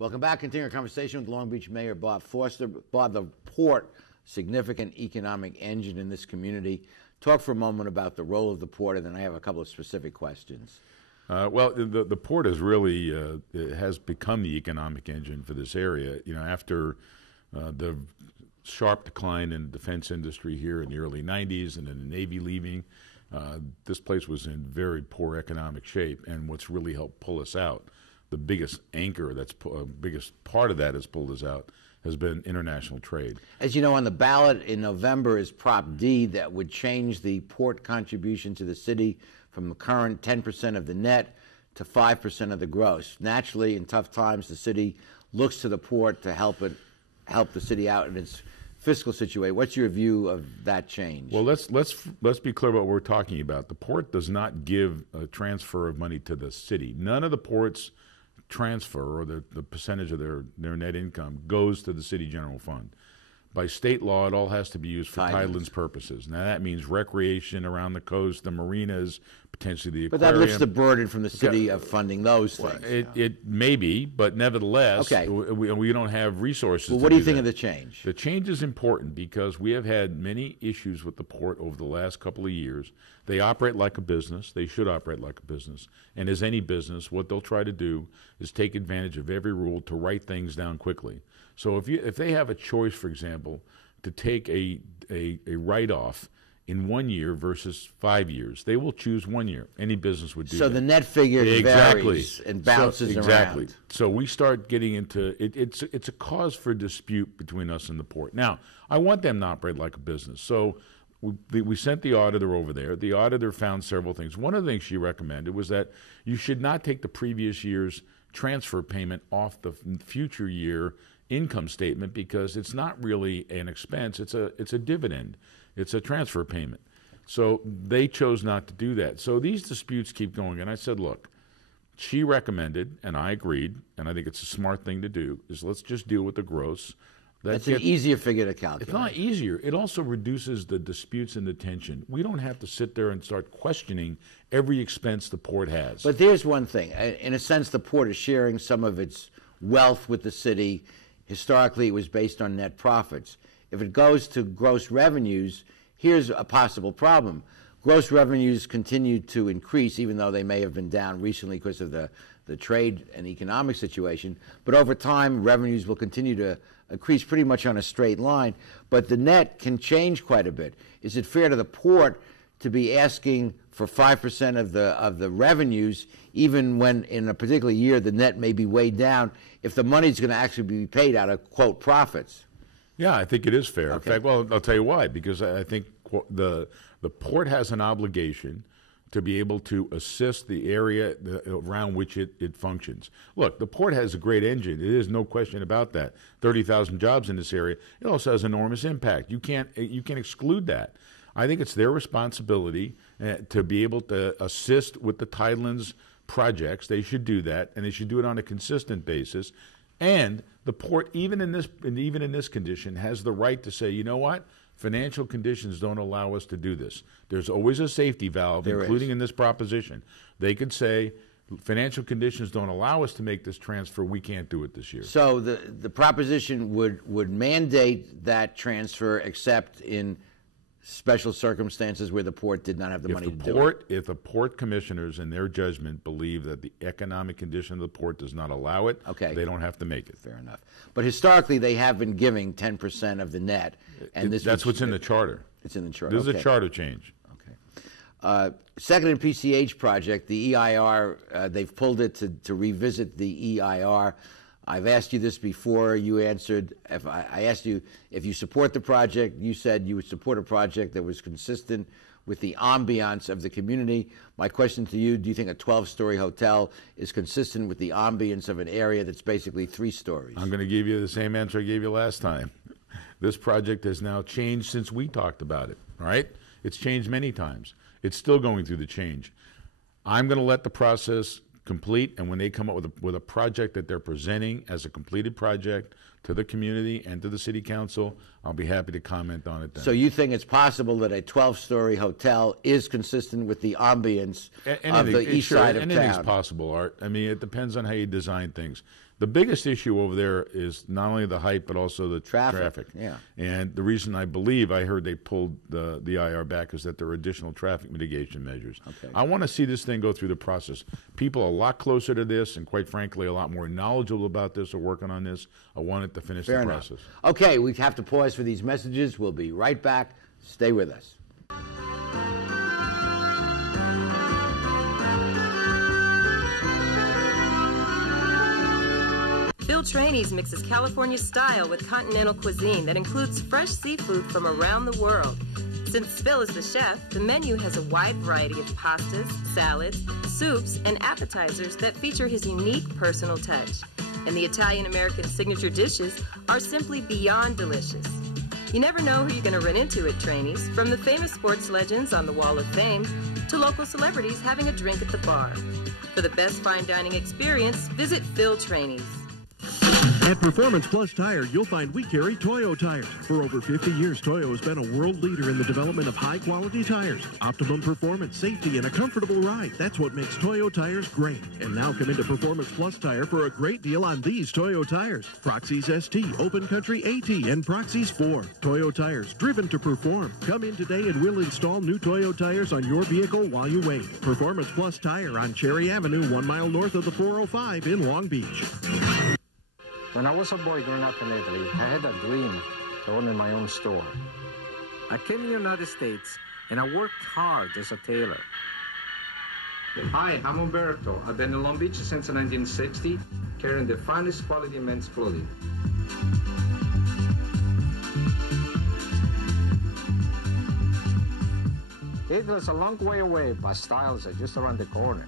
Welcome back. Continuing our conversation with Long Beach Mayor Bob Foster. Bob, the port, significant economic engine in this community. Talk for a moment about the role of the port, and then I have a couple of specific questions. Well, the port is really has become the economic engine for this area. You know, after the sharp decline in the defense industry here in the early 90s and then the Navy leaving, this place was in very poor economic shape. And what's really helped pull us out, the biggest anchor, biggest part of that has pulled us out, has been international trade. As you know, on the ballot in November is Prop D that would change the port contribution to the city from the current 10% of the net to 5% of the gross. Naturally, in tough times, the city looks to the port to help the city out in its fiscal situation. What's your view of that change? Well, let's be clear about what we're talking about. The port does not give a transfer of money to the city. None of the port's transfer or the percentage of their net income goes to the city general fund. By state law, it all has to be used for tidelands purposes. Now, that means recreation around the coast, the marinas, potentially the aquarium. But that lifts the burden from the city of funding those things. Well, it may be, but nevertheless, we don't have resources. Well, what do you think of the change? The change is important because we have had many issues with the port over the last couple of years. They operate like a business. They should operate like a business. And as any business, what they'll try to do is take advantage of every rule to write things down quickly. So if they have a choice, for example, to take a write-off in 1 year versus 5 years, they will choose 1 year. Any business would do that. So the net figure varies and bounces around. Exactly. So we start getting into it. It's a cause for dispute between us and the port. Now, I want them to operate like a business. So we sent the auditor over there. The auditor found several things. One of the things she recommended was that you should not take the previous year's transfer payment off the future year income statement because it's not really an expense. It's a dividend. It's a transfer payment. So they chose not to do that. So these disputes keep going. And I said, look, she recommended, and I agreed, and I think it's a smart thing to do, is let's just deal with the gross. That's an easier figure to calculate. It's not easier. It also reduces the disputes and the tension. We don't have to sit there and start questioning every expense the port has. But there's one thing. In a sense, the port is sharing some of its wealth with the city. Historically, it was based on net profits. If it goes to gross revenues, here's a possible problem. Gross revenues continue to increase, even though they may have been down recently because of the trade and economic situation. But over time, revenues will continue to increase pretty much on a straight line. But the net can change quite a bit. Is it fair to the port to be asking for 5% of the revenues, even when in a particular year the net may be way down, if the money's going to actually be paid out of, quote, profits? Yeah, I think it is fair. Okay. In fact, well, I'll tell you why. Because I think the port has an obligation to be able to assist the area around which it functions. Look, the port has a great engine. There is no question about that. 30,000 jobs in this area. It also has enormous impact. You can't exclude that. I think it's their responsibility to be able to assist with the tidelands projects. They should do that, and they should do it on a consistent basis. And the port, even in this condition, has the right to say, you know what? Financial conditions don't allow us to do this. There's always a safety valve, including in this proposition. They could say, financial conditions don't allow us to make this transfer. We can't do it this year. So the proposition would mandate that transfer, except in special circumstances where the port did not have the money to do it. If the port commissioners, in their judgment, believe that the economic condition of the port does not allow it, they don't have to make it. Fair enough. But historically, they have been giving 10% of the net. And that's what's in the charter. It's in the charter. This is a charter change. Okay. Second and PCH project, the EIR, they've pulled it to revisit the EIR. I've asked you this before. You answered. I asked you if you support the project. You said you would support a project that was consistent with the ambiance of the community. My question to you, do you think a 12-story hotel is consistent with the ambience of an area that's basically 3 stories? I'm going to give you the same answer I gave you last time. This project has now changed since we talked about it, all right? It's changed many times. It's still going through the change. I'm going to let the process complete, and when they come up with a project that they're presenting as a completed project to the community and to the city council, I'll be happy to comment on it then. So you think it's possible that a 12-story hotel is consistent with the ambience of the east side of town? Anything's possible, Art. I mean, it depends on how you design things. The biggest issue over there is not only the height, but also the Traffic, yeah. And the reason I believe I heard they pulled the IR back is that there are additional traffic mitigation measures. Okay. I want to see this thing go through the process. People are a lot closer to this, and quite frankly, a lot more knowledgeable about this or working on this. I want it to finish Fair the enough. process. Okay, we have to pause for these messages. We'll be right back. Stay with us. Phil Trainees mixes California style with continental cuisine that includes fresh seafood from around the world. Since Phil is the chef, the menu has a wide variety of pastas, salads, soups, and appetizers that feature his unique personal touch. And the Italian-American signature dishes are simply beyond delicious. You never know who you're going to run into at Trainees, from the famous sports legends on the Wall of Fame to local celebrities having a drink at the bar. For the best fine dining experience, visit Phil Trainees. At Performance Plus Tire, you'll find we carry Tuyo Tires. For over 50 years, Tuyo has been a world leader in the development of high-quality tires. Optimum performance, safety, and a comfortable ride. That's what makes Tuyo Tires great. And now come into Performance Plus Tire for a great deal on these Tuyo tires. Proxys ST, Open Country AT, and Proxys 4. Tuyo Tires, driven to perform. Come in today and we'll install new Tuyo tires on your vehicle while you wait. Performance Plus Tire on Cherry Avenue, 1 mile north of the 405 in Long Beach. When I was a boy growing up in Italy, I had a dream to own my own store. I came to the United States and I worked hard as a tailor. Hi, I'm Umberto. I've been in Long Beach since 1960, carrying the finest quality men's clothing. It was a long way away, but styles are just around the corner.